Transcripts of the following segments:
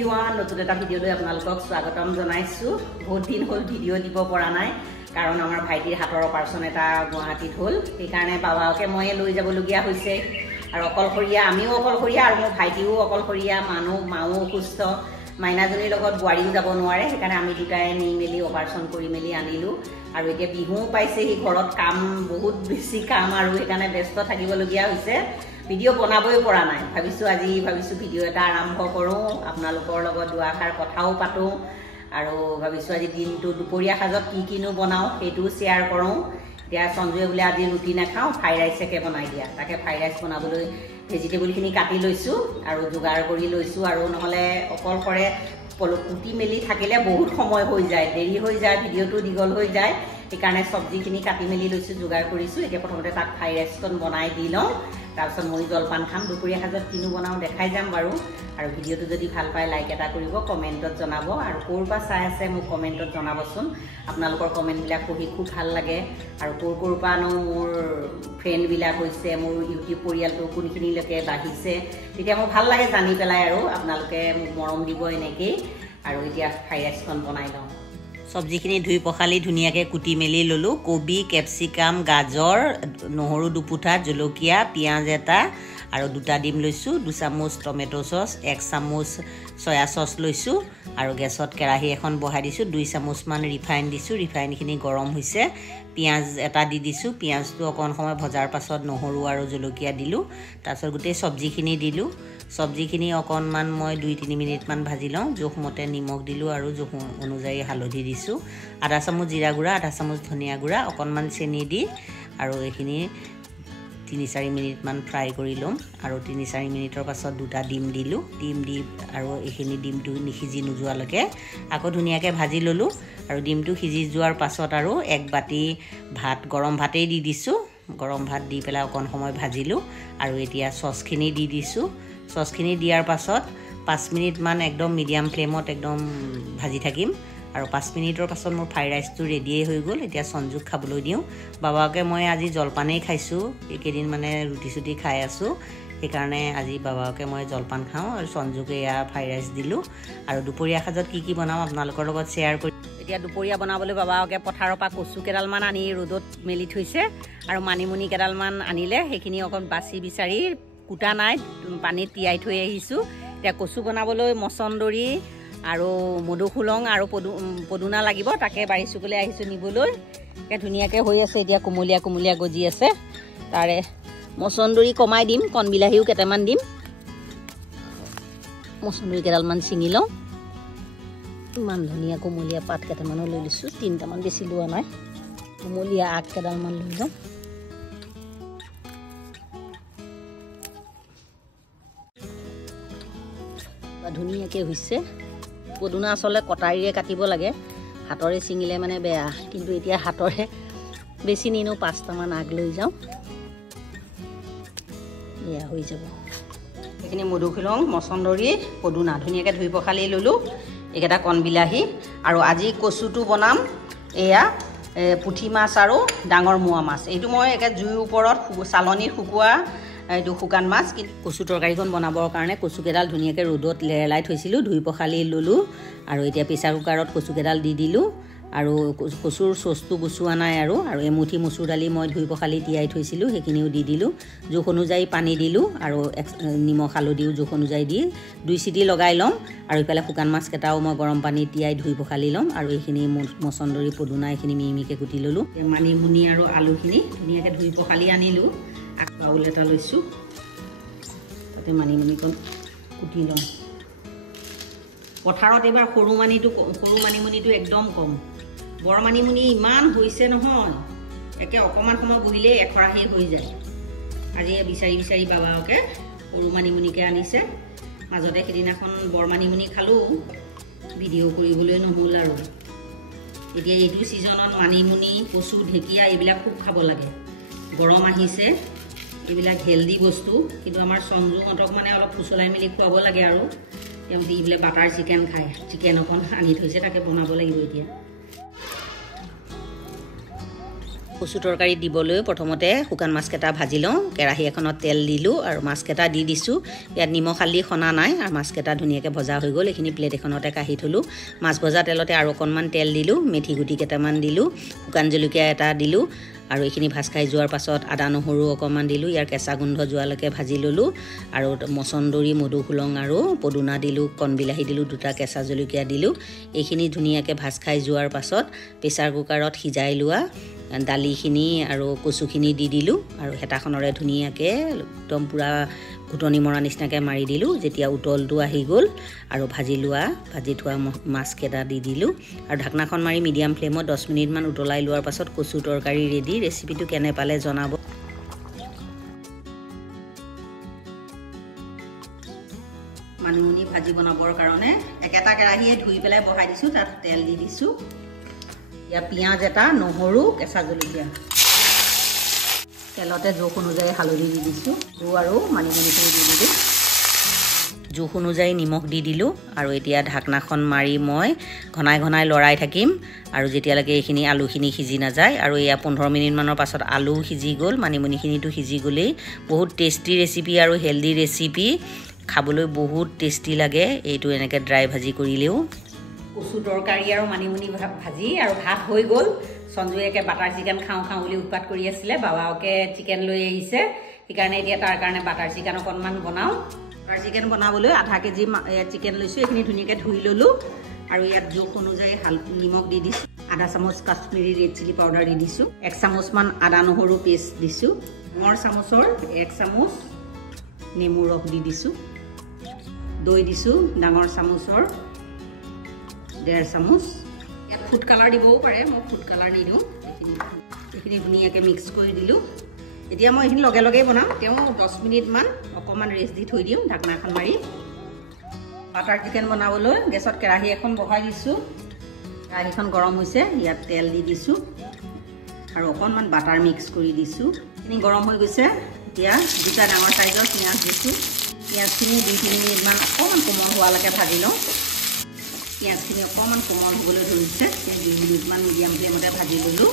everyone নতুন এটা ভিডিঅ'লৈ আপোনালোকক স্বাগতম জনাইছো বহুত দিন হ'ল ভিডিঅ' দিব পৰা নাই কাৰণ আমাৰ ভাইটিৰ হাতৰ অপাৰেশ্যন এটা গুৱাহাটীত হ'ল সেই কাৰণে বাবাকে ময়ে লৈ যাব লগিয়া হৈছে আৰু অকলশৰীয়া আমিও অকলশৰীয়া আৰু মোৰ ভাইটিও অকলশৰীয়া মাও অসুস্থ মাইনাজনীৰ লগত গুৱাহাটীও যাব নোৱাৰে সেই কাৰণে আমি দুটাই নি মেলি অপাৰেশ্যন কৰি মেলি আনিলো আৰু এতিয়া বিহু পাইছে হি ঘৰত কাম বহুত বেছি কাম আৰু সেই কাৰণে ব্যস্ত থাকিব লগিয়া হৈছে ভিডিঅ' বনাবই পৰা নাই ভাবিছো ভিডিঅ' এটা আৰম্ভ কৰোঁ আপোনালোকৰ লগত দুআষাৰ কথাও পাতো আৰু ভাবিছো আজি দিনটো দুপৰীয়া সাজত কিনো বনাও সেইটো শ্বেয়াৰ কৰোঁ এতিয়া সঞ্জয় বোলে আজি ৰুটি নাখাওঁ ফ্ৰাইড ৰাইছকে বনাই দিয়া তাকে ফ্ৰাইড ৰাইছ বনাবলৈ ভেজিটেবলখিনি কাটি লৈছোঁ আৰু যোগাৰ কৰি লৈছোঁ আৰু নহ'লে অকলশৰে কুটি মেলি থাকিলে বহুত সময় হৈ যায় দেৰি হৈ যায় ভিডিঅ'টো দীঘল হৈ যায় সেইকাৰণে চব্জিখিনি কাটি মেলি লৈছোঁ যোগাৰ কৰিছোঁ এতিয়া প্ৰথমতে তাক ফ্ৰাইড ৰাইছখন বনাই দি লওঁ তাৰপিছত মই জলপান খাম দুপৰীয়া সাজত কিনো বনাওঁ দেখাই যাম বাৰু আৰু ভিডিঅ'টো যদি ভাল পায় লাইক এটা কৰিব কমেণ্টত জনাব আৰু ক'ৰ পৰা চাই আছে মোক কমেণ্টত জনাবচোন আপোনালোকৰ কমেণ্টবিলাক পঢ়ি খুব ভাল লাগে আৰু ক'ৰ পৰানো মোৰ ফ্ৰেণ্ডবিলাক হৈছে মোৰ ইউটিউব পৰিয়ালটো কোনখিনিলৈকে বাঢ়িছে তেতিয়া মোৰ ভাল লাগে জানি পেলাই আৰু আপোনালোকে মোক মৰম দিব এনেকেই আৰু এতিয়া ফ্ৰাইড ৰাইছখন বনাই লওঁ চব্জিখিনি ধুই পখালি ধুনীয়াকৈ কুটি মেলি ল'লোঁ কবি কেপচিকাম গাজৰ নহৰু দুপুঠা জলকীয়া পিঁয়াজ এটা আৰু দুটা ডিম লৈছোঁ 2 চামুচ টমেটো চচ 1 চামুচ চয়া চচ লৈছোঁ আৰু গেছত কেৰাহী এখন বহাই দিছোঁ 2 চামুচমান ৰিফাইন দিছোঁ ৰিফাইনখিনি গৰম হৈছে পিঁয়াজ এটা দি দিছোঁ পিঁয়াজটো অকণ সময় ভজাৰ পাছত নহৰু আৰু জলকীয়া দিলোঁ তাৰপিছত গোটেই চব্জিখিনি দিলোঁ চব্জিখিনি অকণমান মই 2-3 মিনিটমান ভাজি লওঁ জোখমতে নিমখ দিলোঁ আৰু জোখ অনুযায়ী হালধি দিছোঁ আধা চামুচ জিৰা গুড়া আধা চামুচ ধনিয়া গুড়া অকণমান চেনি দি আৰু এইখিনি 3-4 মিনিটমান ফ্ৰাই কৰি ল'ম আৰু 3-4 মিনিটৰ পাছত দুটা ডিম দিলোঁ ডিম দি আৰু এইখিনি ডিমটো নিসিজি নোযোৱালৈকে আকৌ ধুনীয়াকৈ ভাজি ল'লোঁ আৰু ডিমটো সিজি যোৱাৰ পাছত আৰু 1 বাটি ভাত গৰম ভাতেই দি দিছোঁ গৰম ভাত দি পেলাই অকণ সময় ভাজিলোঁ আৰু এতিয়া চচখিনি দি দিছোঁ চচখিনি দিয়াৰ পাছত 5 মিনিটমান একদম মিডিয়াম ফ্লেমত একদম ভাজি থাকিম আৰু 5 মিনিটৰ পাছত মোৰ ফ্ৰাইড ৰাইচটো ৰেডিয়ে হৈ গ'ল এতিয়া সঞ্জুক খাবলৈ দিওঁ বাবাকে মই আজি জলপানেই খাইছোঁ এইকেইদিন মানে ৰুটি খাই আছোঁ সেইকাৰণে আজি বাবাকে মই জলপান খাওঁ আৰু সঞ্জুকে এয়া ফ্ৰাইড ৰাইচ দিলোঁ আৰু দুপৰীয়া সাজত কি বনাওঁ আপোনালোকৰ লগত শ্বেয়াৰ কৰি এতিয়া দুপৰীয়া বনাবলৈ বাবাকে পথাৰৰ পৰা কচু কেইডালমান আনি ৰ'দত মেলি থৈছে আৰু মানিমুনি কেইডালমান আনিলে সেইখিনি অকণ বাছি বিচাৰি কুটা নাই পানীত তিয়াই থৈ আহিছোঁ এতিয়া কচু বনাবলৈ মচন্দৰী আৰু মধুসোলং আৰু পদুনা লাগিব তাকে বাৰী চুকলৈ আহিছোঁ নিবলৈ এতিয়া ধুনীয়াকৈ হৈ আছে এতিয়া কুমলীয়া গজি আছে তাৰে মচন্দৰী কমাই দিম কণ বিলাহীও কেইটামান দিম মচন্দৰী কেইডালমান ছিঙি লওঁ ইমান ধুনীয়া কুমলীয়া পাত কেইটামানো লৈ লৈছোঁ 3টামান বেছি লোৱা নাই কুমলীয়া আগ কেইডালমান লৈ লওঁ ধুনীয়াকৈ হৈছে পদুনা আচলতে কটাৰীৰে কাটিব লাগে হাতৰে ছিঙিলে মানে বেয়া কিন্তু এতিয়া হাতৰে বেছি নিনো 5টামান আগ লৈ যাওঁ এয়া হৈ যাব এইখিনি মধুসোলং মচন্দৰী পদুনা ধুনীয়াকৈ ধুই পখালি ল'লোঁ এইকেইটা কণ বিলাহী আৰু আজি কচুটো বনাম এয়া পুঠি মাছ আৰু ডাঙৰ মোৱা মাছ এইটো মই একে জুইৰ ওপৰত চালনীত শুকোৱা এইটো শুকান মাছ কিন্তু কচু তৰকাৰীখন বনাবৰ কাৰণে কচুকেইডাল ধুনীয়াকৈ ৰ'দত লেৰেলাই থৈছিলোঁ ধুই পখালি ল'লোঁ আৰু এতিয়া প্ৰেছাৰ কুকাৰত কচুকেইডাল দি দিলোঁ আৰু কচুৰ চচটো গুচোৱা নাই আৰু এমুঠি মচুৰ দালি মই ধুই পখালি তিয়াই থৈছিলোঁ সেইখিনিও দি দিলোঁ জোখ অনুযায়ী পানী দিলোঁ আৰু নিমখ হালধিও জোখ অনুযায়ী দি 2 চিটি লগাই ল'ম আৰু ইফালে শুকান মাছকেইটাও মই গৰম পানীত তিয়াই ধুই পখালি ল'ম আৰু এইখিনি মচন্দৰী পদুনা এইখিনি মিহিকৈ কুটি ল'লোঁ মানিমুনি আৰু আলুখিনি ধুনীয়াকৈ ধুই পখালি আনিলোঁ বাউল এটা লৈছোঁ তাতে মানিমুনিকণ কুটি লওঁ পথাৰত এইবাৰ সৰু মানিমুনিটো একদম কম বৰ মানিমুনি ইমান হৈছে নহয় একে অকণমান সময় বহিলেই এখৰাহি হৈ যায় আজি বিচাৰি বাবাকে সৰু মানিমুনিকে আনিছে মাজতে সেইদিনাখন বৰ মানিমুনি খালোঁ ভিডিঅ' কৰিবলৈ নহ'ল আৰু এতিয়া এইটো ছিজনত মানিমুনি কচু ঢেকীয়া এইবিলাক খুব খাব লাগে গৰম আহিছে এইবিলাক হেল্ডি বস্তু কিন্তু আমাৰ সঞ্জুহঁতক মানে অলপ ফুচলাই মেলি খুৱাব লাগে আৰু তেওঁলোকে এইবিলাক বাটাৰ চিকেন খায় চিকেন অকণ আনি থৈছে তাকে বনাব লাগিব এতিয়া কচু তৰকাৰী দিবলৈ প্ৰথমতে শুকান মাছকেইটা ভাজি লওঁ কেৰাহী এখনত তেল দিলোঁ আৰু মাছকেইটা দি দিছোঁ ইয়াত নিমখ হালধি সনা নাই আৰু মাছকেইটা ধুনীয়াকৈ ভজা হৈ গ'ল এইখিনি প্লেট এখনতে কাঢ়ি থলোঁ মাছ ভজা তেলতে আৰু অকণমান তেল দিলোঁ মেথি গুটি কেইটামান দিলোঁ শুকান জলকীয়া এটা দিলোঁ আৰু এইখিনি ভাজ খাই যোৱাৰ পাছত আদা নহৰু অকণমান দিলোঁ ইয়াৰ কেঁচা গোন্ধ যোৱালৈকে ভাজি ল'লোঁ আৰু মচন্দৰী মধুসোলং আৰু পদুনা দিলোঁ কণবিলাহী দিলোঁ দুটা কেঁচা জলকীয়া দিলোঁ এইখিনি ধুনীয়াকৈ ভাজ খাই যোৱাৰ পাছত প্ৰেছাৰ কুকাৰত সিজাই লোৱা দালিখিনি আৰু কচুখিনি দি দিলোঁ আৰু হেতাখনৰে ধুনীয়াকৈ একদম পূৰা ঘুটনি মৰা নিচিনাকৈ মাৰি দিলোঁ যেতিয়া উতলটো আহি গ'ল আৰু ভাজি থোৱা মাছকেইটা দি দিলোঁ আৰু ঢাকনাখন মাৰি মিডিয়াম ফ্লেমত 10 মিনিটমান উতলাই লোৱাৰ পাছত কচু তৰকাৰী ৰেডি ৰেচিপিটো কেনে পালে জনাব মানিমুনি ভাজি বনাবৰ কাৰণে একেটা কেৰাহীয়ে ধুই পেলাই বহাই দিছোঁ তাত তেল দি দিছোঁ ইয়াত পিঁয়াজ এটা নহৰু কেঁচা জলকীয়া তেলতে জোখ অনুযায়ী হালধি দি দিছোঁ আৰু মানিমুনিখিনি দি দিলোঁ জোখ অনুযায়ী নিমখ দি দিলোঁ আৰু এতিয়া ঢাকনাখন মাৰি মই ঘনাই ঘনাই লৰাই থাকিম আৰু যেতিয়ালৈকে এইখিনি আলুখিনি সিজি নাযায় আৰু এয়া 15 মিনিটমানৰ পাছত আলু সিজি গ'ল মানিমুনিখিনিটো সিজি গ'লেই বহুত টেষ্টি ৰেচিপি আৰু হেল্ডি ৰেচিপি খাবলৈ বহুত টেষ্টি লাগে এইটো এনেকৈ ড্ৰাই ভাজি কৰিলেও কচু তৰকাৰী আৰু মানিমুনি ভাজি আৰু ভাত হৈ গ'ল সঞ্জুৱে বাটাৰ চিকেন খাওঁ বুলি উৎপাত কৰি আছিলে বাবাকে চিকেন লৈ আহিছে সেইকাৰণে এতিয়া তাৰ কাৰণে বাটাৰ চিকেন অকণমান বনাওঁ বাটাৰ চিকেন বনাবলৈ আধা কেজি চিকেন লৈছোঁ এইখিনি ধুনীয়াকৈ ধুই ল'লোঁ আৰু ইয়াত জোখ অনুযায়ী নিমখ দি দিছোঁ আধা চামুচ কাশ্মীৰী ৰেড চিলি পাউডাৰ দি দিছোঁ 1 চামুচমান আদা নহৰু পেষ্ট দিছোঁ ডাঙৰ চামুচৰ 1 চামুচ নেমু ৰস দি দিছোঁ দৈ দিছোঁ ডাঙৰ চামুচৰ 1.5 চামুচ ইয়াত ফুড কালাৰ দিবও পাৰে মই ফুড কালাৰ নিদিওঁ এইখিনি ধুনীয়াকৈ মিক্স কৰি দিলোঁ এতিয়া মই এইখিনি লগে লগেই বনাম তেওঁ 10 মিনিটমান অকণমান ৰেষ্ট দি থৈ দিওঁ ঢাকনাখন মাৰি বাটাৰ চিকেন বনাবলৈ গেছত কেৰাহী এখন বহাই দিছোঁ কেৰাহীখন গৰম হৈছে ইয়াত তেল দি দিছোঁ আৰু অকণমান বাটাৰ মিক্স কৰি দিছোঁ এইখিনি গৰম হৈ গৈছে এতিয়া দুটা ডাঙৰ চাইজৰ পিঁয়াজ দিছোঁ পিঁয়াজখিনি 2-3 মিনিটমান অকণমান কোমল হোৱালৈকে ভাজি লওঁ পিঁয়াজখিনি অকণমান কোমল হ'বলৈ ধৰিছে 2 মিনিটমান মিডিয়াম ফ্লেমতে ভাজি ল'লোঁ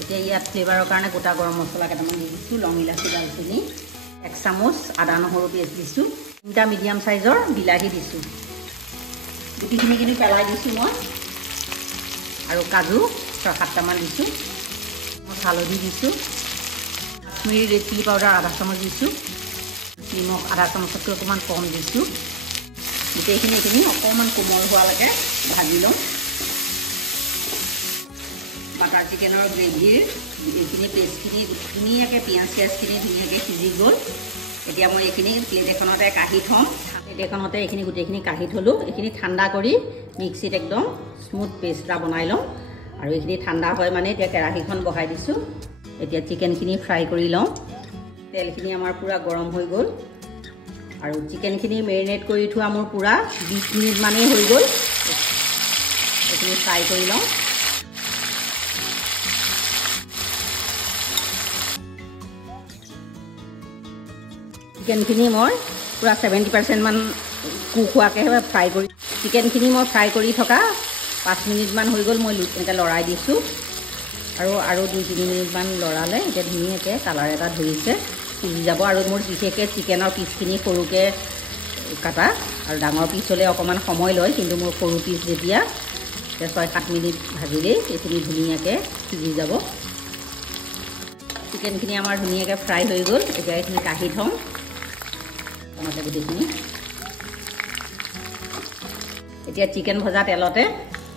এতিয়া ইয়াত ফ্লেভাৰৰ কাৰণে গোটা গৰম মছলা কেইটামান দি দিছোঁ লং ইলাচি দালচেনি 1 চামুচ আদা নহৰু পেষ্ট দিছোঁ 3টা মিডিয়াম চাইজৰ বিলাহী দিছোঁ গুটিখিনি কিন্তু পেলাই দিছোঁ মই আৰু কাজু 6-7টামান দিছোঁ মই হালধি দিছোঁ কাশ্মীৰী ৰেড চিলি পাউডাৰ আধা চামুচ দিছোঁ নিমখ আধা চামুচতকৈ অকণমান কম দিছোঁ গোটেইখিনি অকণমান কোমল হোৱালৈকে ভাজি লওঁ বাটাৰ চিকেনৰ গ্ৰেভিৰ এইখিনি পেষ্টখিনি ধুনীয়াকৈ পিঁয়াজ চিয়াজখিনি ধুনীয়াকৈ সিজি গ'ল এতিয়া মই এইখিনি প্লেট এখনতে কাঢ়ি থ'ম প্লেট এখনতে এইখিনি গোটেইখিনি কাঢ়ি থ'লোঁ এইখিনি ঠাণ্ডা কৰি মিক্সিত একদম স্মুথ পেষ্ট এটা বনাই লওঁ আৰু এইখিনি ঠাণ্ডা হয় মানে এতিয়া কেৰাহীখন বহাই দিছোঁ এতিয়া চিকেনখিনি ফ্ৰাই কৰি লওঁ তেলখিনি আমাৰ পূৰা গৰম হৈ গ'ল আৰু চিকেনখিনি মেৰিনেট কৰি থোৱা মোৰ পূৰা 20 মিনিটমানেই হৈ গ'ল এইখিনি ফ্ৰাই কৰি লওঁ চিকেনখিনি মই পূৰা 70% মান কুক হোৱাকৈ ফ্ৰাই কৰি চিকেনখিনি মই ফ্ৰাই কৰি থকা 5 মিনিটমান হৈ গ'ল মই এনেকৈ লৰাই দিছোঁ আৰু 2-3 মিনিটমান লৰালে এতিয়া ধুনীয়াকৈ কালাৰ এটা ধৰিছে সিজি যাব আৰু মোৰ বিশেষকৈ চিকেনৰ পিচখিনি সৰুকৈ কাটা আৰু ডাঙৰ পিচ হ'লে অকণমান সময় লয় কিন্তু মোৰ সৰু পিচ যেতিয়া 6-7 মিনিট ভাজিলেই এইখিনি ধুনীয়াকৈ সিজি যাব চিকেনখিনি আমাৰ ধুনীয়াকৈ ফ্ৰাই হৈ গ'ল এতিয়া এইখিনি কাঢ়ি থওঁ টমাটো গোটেইখিনি এতিয়া চিকেন ভজা তেলতে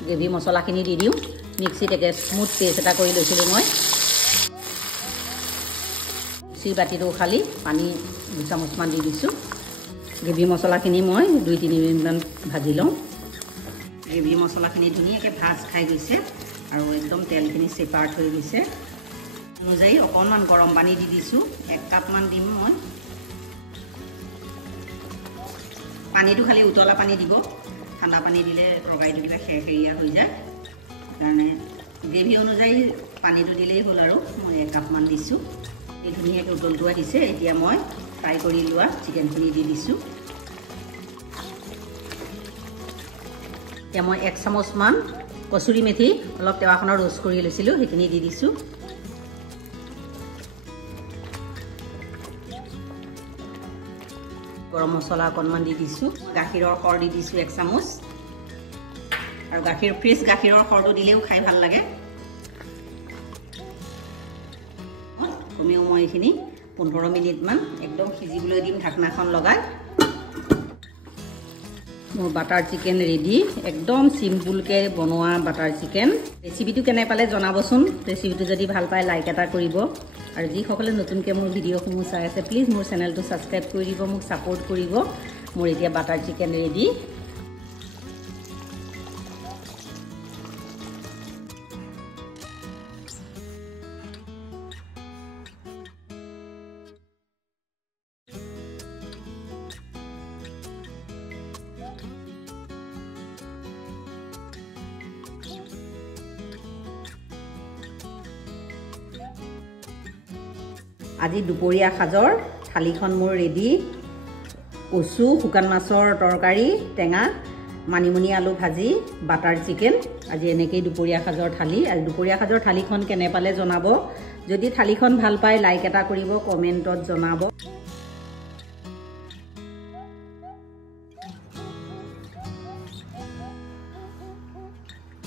গ্ৰেভি মছলাখিনি দি দিওঁ মিক্সিত একে স্মুথ পেষ্ট এটা কৰি লৈছিলোঁ মই মিক্সিৰ বাতিটো খালি পানী 2 চামুচমান দি দিছোঁ গ্ৰেভি মছলাখিনি মই 2-3 মিনিটমান ভাজি লওঁ গ্ৰেভি মছলাখিনি ধুনীয়াকৈ ভাজ খাই গৈছে আৰু একদম তেলখিনি ছেপাৰেট হৈ গৈছে অনুযায়ী অকণমান গৰম পানী দি দিছোঁ 1 কাপমান দিম মই পানীটো খালি উতলা পানী দিব ঠাণ্ডা পানী দিলে তৰকাৰীটো কিবা খেৰখেৰীয়া হৈ যায় কাৰণে গ্ৰেভি অনুযায়ী পানীটো দিলেই হ'ল আৰু মই 1 কাপমান দিছোঁ এই ধুনীয়াকৈ উতলটো আহিছে এতিয়া মই ফ্ৰাই কৰি লোৱা চিকেনখিনি দি দিছোঁ এতিয়া মই 1 চামুচমান কচুৰি মেথি অলপ তেৱাখনৰ ৰোষ্ট কৰি লৈছিলোঁ সেইখিনি দি দিছোঁ গৰম মছলা অকণমান দি দিছোঁ গাখীৰৰ সৰ দি দিছোঁ 1 চামুচ আৰু ফ্ৰেছ গাখীৰৰ সৰটো দিলেও খাই ভাল লাগে কমেও মই এইখিনি 15 মিনিটমান একদম সিজিবলৈ দিম ঢাকনাখন লগাই মোৰ বাটাৰ চিকেন ৰেডি একদম সিম্পলকৈ বনোৱা বাটাৰ চিকেন ৰেচিপিটো কেনে পালে জনাবচোন ৰেচিপিটো যদি ভাল পায় লাইক এটা কৰিব আৰু যিসকলে নতুনকৈ মোৰ ভিডিঅ'সমূহ চাই আছে প্লিজ মোৰ চেনেলটো ছাবস্ক্ৰাইব কৰি দিব মোক ছাপোৰ্ট কৰিব মোৰ এতিয়া বাটাৰ চিকেন ৰেডি আজি দুপৰীয়া সাজৰ থালিখন মোৰ ৰেডি কচু শুকান মাছৰ তৰকাৰী টেঙা মানিমুনি আলু ভাজি বাটাৰ চিকেন আজি এনেকৈ দুপৰীয়া সাজৰ থালি আৰু দুপৰীয়া সাজৰ থালিখন কেনে পালে জনাব যদি থালিখন ভাল পায় লাইক এটা কৰিব কমেণ্টত জনাব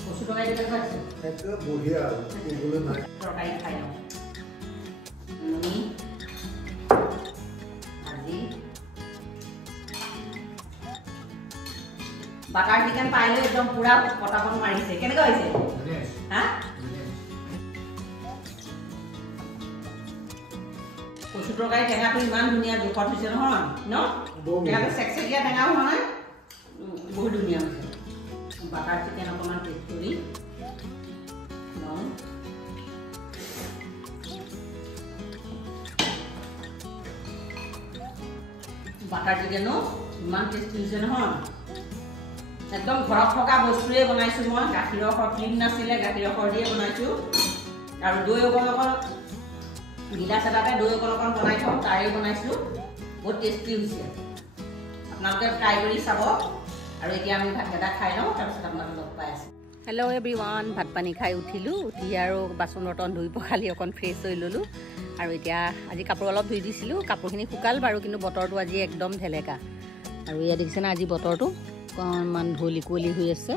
কচু তৰকাৰী দিলে খাইছে একদম বঢ়িয়া ক'বলৈ নাই তৰকাৰী খাই লওঁ বাটাৰ চিকেন পাইলে একদম পুৰা পটাপট মাৰিছে কেনেকৈ হৈছে হা কচু তৰকাৰী টেঙাটো ইমান ধুনীয়া জোখত হৈছে নহয় ন টেঙাটো চেকচেকীয়া টেঙাও নহয় বহুত ধুনীয়া হৈছে বাটাৰ চিকেন অকণমান টেষ্ট কৰি লওঁ বাটাৰ চিকেনো ইমান টেষ্টি হৈছে নহয় একদম ঘৰত থকা বস্তুৱে বনাইছোঁ মই গাখীৰৰ সৰ ক্ৰীম নাছিলে গাখীৰৰ সৰ দিয়ে বনাইছোঁ আৰু দৈ অকণ গিলাচ এটাতে দৈ অকণ বনাই থওঁ তাৰে বনাইছোঁ বহুত টেষ্টি হৈছে আপোনালোকে ট্ৰাই কৰি চাব আৰু এতিয়া আমি ভাতকেইটা খাই লওঁ তাৰপিছত আপোনালোকক লগ পাই আছোঁ হেল্ল' এভৰিৱান ভাত পানী খাই উঠিলোঁ উঠি আৰু বাচন বৰ্তন ধুই পখালি অকণ ফ্ৰেছ হৈ ল'লোঁ আৰু এতিয়া আজি কাপোৰ অলপ ধুই দিছিলোঁ কাপোৰখিনি শুকাল বাৰু কিন্তু বতৰটো আজি একদম ঢেলেকা আৰু ইয়াত দেখিছেনে আজি বতৰটো অকণমান ধূলি কুঁৱলী হৈ আছে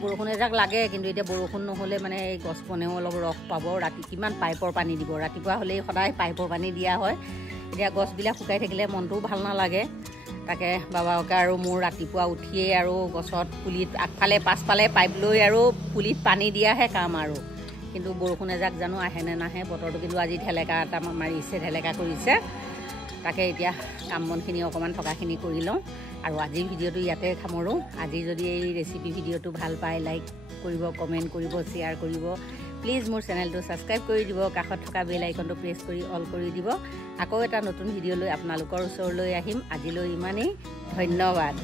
বৰষুণ এজাক লাগে কিন্তু এতিয়া বৰষুণ নহ'লে মানে এই গছ বনেও অলপ ৰস পাব ৰাতি কিমান পাইপৰ পানী দিব ৰাতিপুৱা হ'লেই সদায় পাইপৰ পানী দিয়া হয় এতিয়া গছবিলাক শুকাই থাকিলে মনটোও ভাল নালাগে তাকে বাবাকে আৰু মোৰ ৰাতিপুৱা উঠিয়েই আৰু গছত পুলিত আগফালে পাছফালে পাইপ লৈ আৰু পুলিত পানী দিয়াহে কাম আৰু কিন্তু বৰষুণ এজাক জানো আহে নে নাহে বতৰটো কিন্তু আজি ঢেলেকা এটা মাৰিছে ঢেলেকা কৰিছে তাকে এতিয়া কাম বনখিনি অকণমান থকাখিনি কৰি লওঁ আৰু আজিৰ ভিডিঅ'টো ইয়াতে সামৰোঁ আজি যদি এই ৰেচিপি ভিডিঅ'টো ভাল পায় লাইক কৰিব কমেণ্ট কৰিব শ্বেয়াৰ কৰিব প্লিজ মোৰ চেনেলটো ছাবস্ক্ৰাইব কৰি দিব কাষত থকা বেল আইকনটো প্ৰেছ কৰি অল কৰি দিব আকৌ এটা নতুন ভিডিঅ' লৈ আপোনালোকৰ ওচৰলৈ আহিম আজিলৈ ইমানেই ধন্যবাদ